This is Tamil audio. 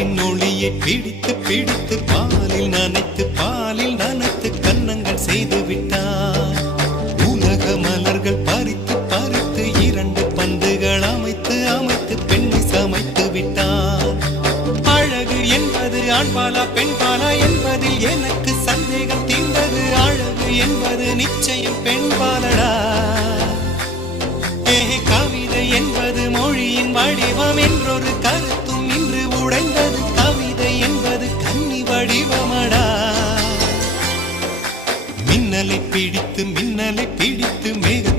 நிலவின் ஒளியை பிடித்து பிடித்து பாலில் நனைத்து கன்னங்கள் செய்து விட்டார். உலக மலர்கள் பறித்து பறித்து 2 பந்துகள் அமைத்து அமைத்து பெண்ணை சமைத்து விட்டார். அழகு என்பது ஆண்பாலா பெண்பாலா என்பதில் எனக்கு சந்தேகம் தீர்ந்தது. அழகு என்பது நிச்சயம் பெண்பாலடா. கவிதை என்பது மொழியின் வடிவம் என்றொரு கருத்தும் இன்று உடைந்தது. கவிதை என்பது கன்னி வடிவமடா. மின்னலை பிடித்து மின்னலை பிடித்து மேக